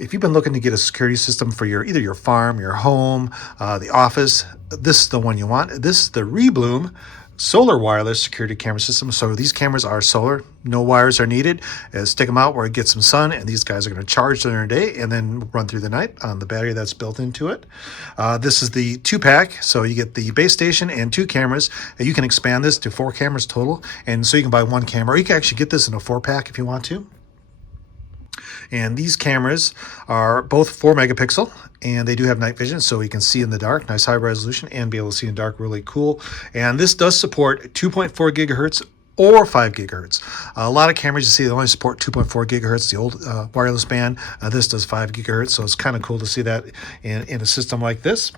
If you've been looking to get a security system for either your farm, your home, the office, this is the one you want. This is the Rebluum solar wireless security camera system. So these cameras are solar, no wires are needed. Stick them out where it gets some sun, and these guys are going to charge during the day and then run through the night on the battery that's built into it. This is the 2-pack, so you get the base station and 2 cameras, and you can expand this to 4 cameras total. And so you can buy 1 camera, or you can actually get this in a 4-pack if you want to. And these cameras are both 4 megapixel, and they do have night vision, so you can see in the dark, nice high resolution, and be able to see in the dark, really cool. And this does support 2.4 gigahertz or 5 gigahertz. A lot of cameras you see they only support 2.4 gigahertz, the old wireless band. This does 5 gigahertz, so it's kind of cool to see that in a system like this.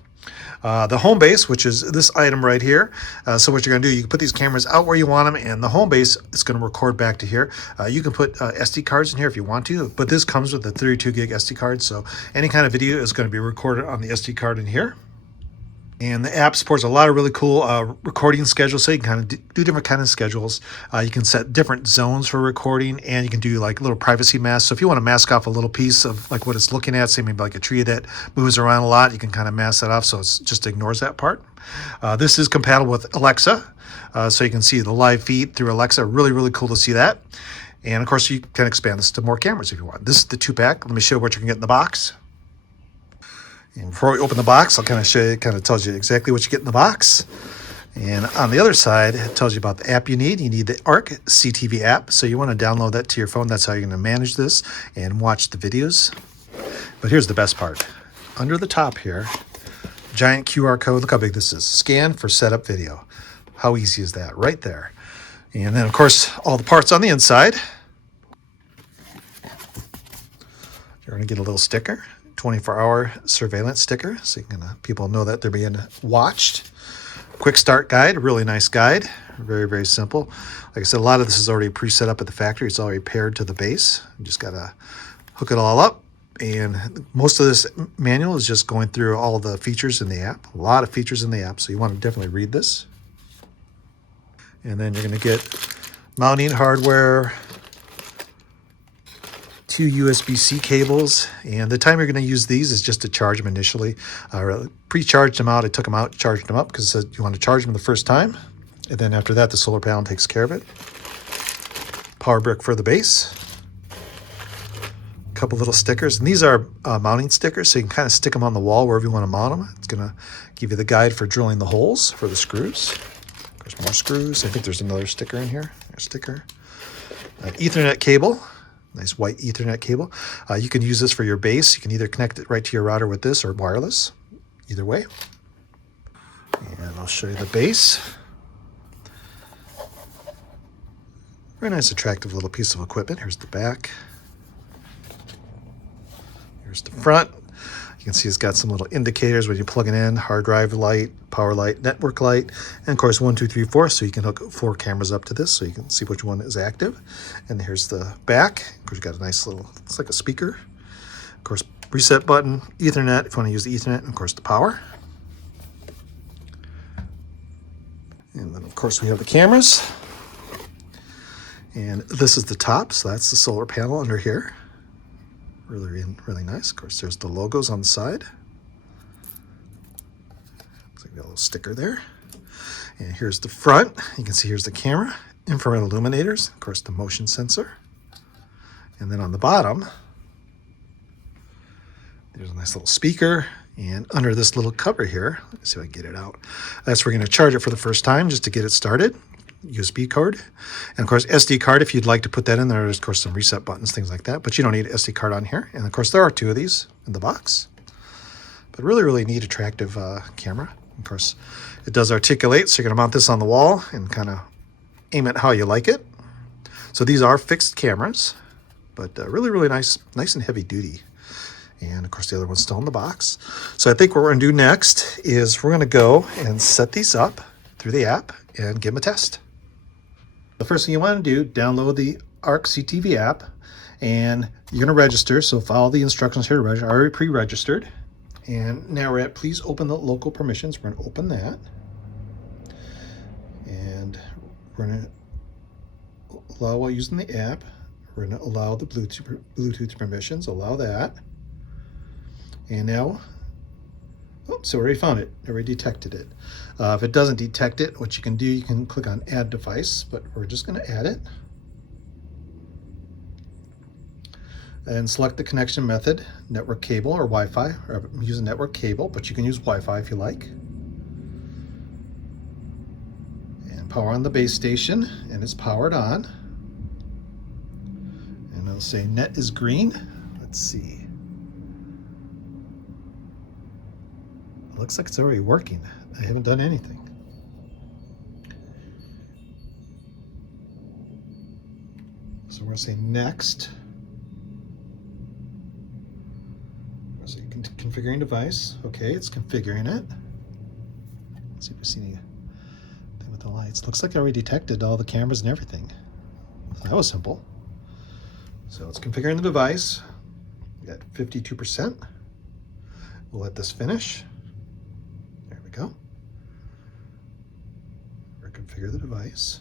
The home base, which is this item right here. So what you're going to do, you can put these cameras out where you want them, and the home base is going to record back to here. You can put SD cards in here if you want to, but this comes with a 32 gig SD card, so any kind of video is going to be recorded on the SD card in here. And the app supports a lot of really cool recording schedules, so you can kind of do different kind of schedules. You can set different zones for recording, and you can do like little privacy masks. So if you want to mask off a little piece of like what it's looking at, say maybe like a tree that moves around a lot, you can kind of mask that off so it just ignores that part. This is compatible with Alexa, so you can see the live feed through Alexa. Really, really cool to see that. And of course, you can expand this to more cameras if you want. This is the 2-pack. Let me show you what you can get in the box. And before we open the box, I'll kind of show you, kind of tells you exactly what you get in the box. And on the other side, it tells you about the app you need. You need the RebluumCTV app. So you want to download that to your phone. That's how you're going to manage this and watch the videos. But here's the best part. Under the top here, giant QR code. Look how big this is. Scan for setup video. How easy is that? Right there. And then, of course, all the parts on the inside. You're going to get a little sticker. 24-hour surveillance sticker, so you can people know that they're being watched. Quick start guide, really nice guide, very, very simple. Like I said, a lot of this is already pre-set up at the factory. It's already paired to the base. You just gotta hook it all up, and most of this manual is just going through all the features in the app. A lot of features in the app, so you want to definitely read this. And then you're going to get mounting hardware, 2 USB-C cables, and the time you're going to use these is just to charge them initially. Pre-charged them out, I took them out, charged them up because you want to charge them the first time, and then after that the solar panel takes care of it. Power brick for the base. A couple little stickers, and these are mounting stickers, so you can kind of stick them on the wall wherever you want to mount them. It's going to give you the guide for drilling the holes for the screws. There's more screws. I think there's another sticker in here. There's a sticker. An Ethernet cable. Nice white Ethernet cable. You can use this for your base. You can either connect it right to your router with this or wireless. Either way. And I'll show you the base. Very nice, attractive little piece of equipment. Here's the back. Here's the front. You can see it's got some little indicators when you plug it in, hard drive light, power light, network light, and of course 1, 2, 3, 4, so you can hook 4 cameras up to this so you can see which one is active. And here's the back. Of course, you got a nice little, it's like a speaker. Of course, reset button, Ethernet if you want to use the Ethernet, and of course the power. And then of course we have the cameras. And this is the top, so that's the solar panel under here. Really, really nice. Of course, there's the logos on the side. Looks like we got a little sticker there. And here's the front. You can see here's the camera, infrared illuminators, of course, the motion sensor. And then on the bottom, there's a nice little speaker. And under this little cover here, let's see if I can get it out. That's where we're going to charge it for the first time just to get it started. USB card, and of course SD card if you'd like to put that in there. There's of course some reset buttons, things like that, but you don't need an SD card on here. And of course there are 2 of these in the box, but really, really neat, attractive camera. Of course it does articulate, so you're going to mount this on the wall and kind of aim it how you like it. So these are fixed cameras, but really, really nice and heavy duty. And of course the other one's still in the box. So I think what we're going to do next is we're going to go and set these up through the app and give them a test. The first thing you want to do, download the RebluumCTV app, and you're going to register. So follow the instructions here to register. I already pre-registered. And now we're at please open the local permissions. We're going to open that. And we're going to allow while using the app. We're going to allow the Bluetooth permissions. Allow that. And now, so already found it, already detected it. If it doesn't detect it, what you can do, you can click on add device, but we're just going to add it. And select the connection method, network cable or Wi-Fi. I'm using network cable, but you can use Wi-Fi if you like. And power on the base station, and it's powered on. And it'll say net is green. Let's see. It looks like it's already working. I haven't done anything. So we're going to say next. So you can configuring device. Okay, it's configuring it. Let's see if we see anything with the lights. Looks like I already detected all the cameras and everything. So that was simple. So it's configuring the device. We got 52%. We'll let this finish. There we go. We're going to configure the device.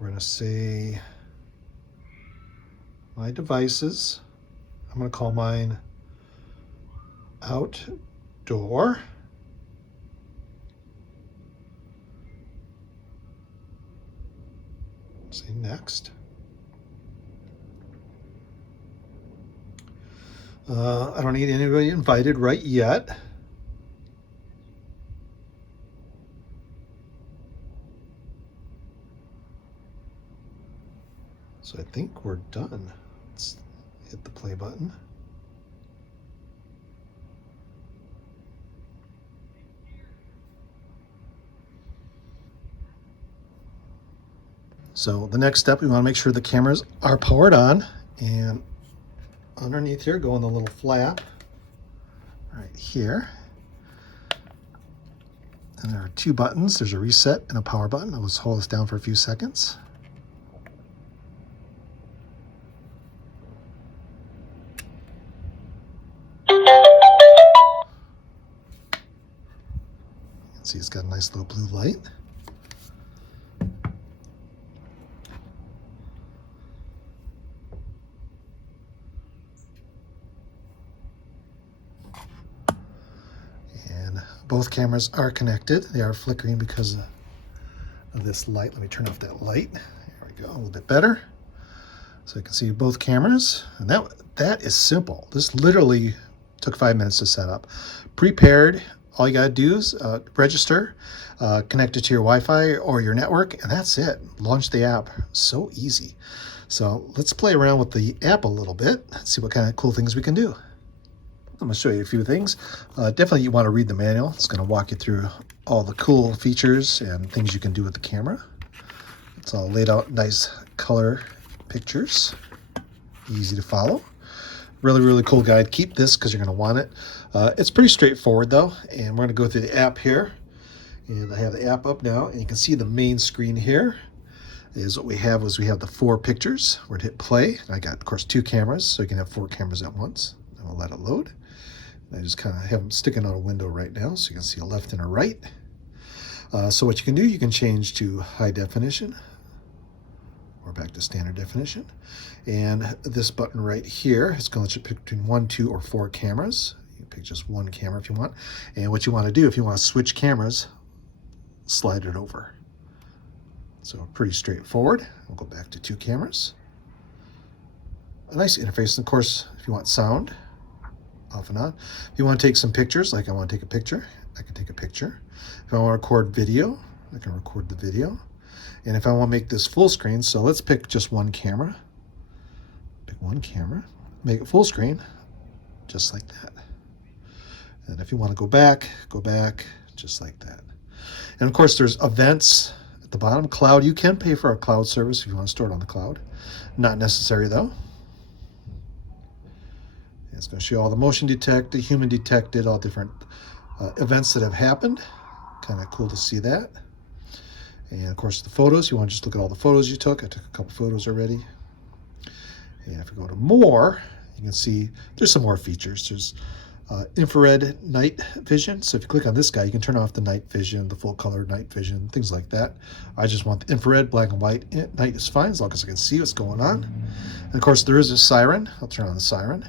We're going to say my devices. I'm going to call mine outdoor. Say next. I don't need anybody invited right yet. So I think we're done. Let's hit the play button. So the next step, we want to make sure the cameras are powered on, and underneath here, go in the little flap right here. And there are two buttons. There's a reset and a power button. I'll just hold this down for a few seconds. See, it's got a nice little blue light. And both cameras are connected. They are flickering because of this light. Let me turn off that light. There we go, a little bit better. So you can see both cameras. And that is simple. This literally took 5 minutes to set up. Prepared. All you gotta do is register, connect it to your Wi-Fi or your network, and that's it. Launch the app. So easy. So let's play around with the app a little bit. See what kind of cool things we can do. I'm gonna show you a few things. Definitely you wanna read the manual. It's gonna walk you through all the cool features and things you can do with the camera. It's all laid out nice color pictures. Easy to follow. Really, really cool guide. Keep this because you're going to want it. It's pretty straightforward though, and we're going to go through the app here. And I have the app up now, and you can see the main screen here is what we have the 4 pictures. We're going to hit play. I got, of course, 2 cameras, so you can have 4 cameras at once. And we'll let it load. And I just kind of have them sticking out a window right now, so you can see a left and a right. So what you can do, you can change to high definition. Or back to standard definition. And this button right here is going to let you pick between 1, 2, or 4 cameras. You can pick just 1 camera if you want. And what you want to do, if you want to switch cameras, slide it over. So pretty straightforward. We'll go back to 2 cameras. A nice interface. And of course, if you want sound, off and on. If you want to take some pictures, like I want to take a picture, I can take a picture. If I want to record video, I can record the video. And if I want to make this full screen, so let's pick just 1 camera. Pick 1 camera, make it full screen, just like that. And if you want to go back, just like that. And of course, there's events at the bottom. Cloud, you can pay for a cloud service if you want to store it on the cloud. Not necessary though. It's going to show all the motion detected, human detected, all different events that have happened. Kind of cool to see that. And of course the photos, you want to just look at all the photos you took. I took a couple photos already. And if we go to more, you can see there's some more features. There's infrared night vision. So if you click on this guy, you can turn off the night vision, the full color night vision, things like that. I just want the infrared, black and white. Night is fine as long as I can see what's going on. And of course there is a siren. I'll turn on the siren.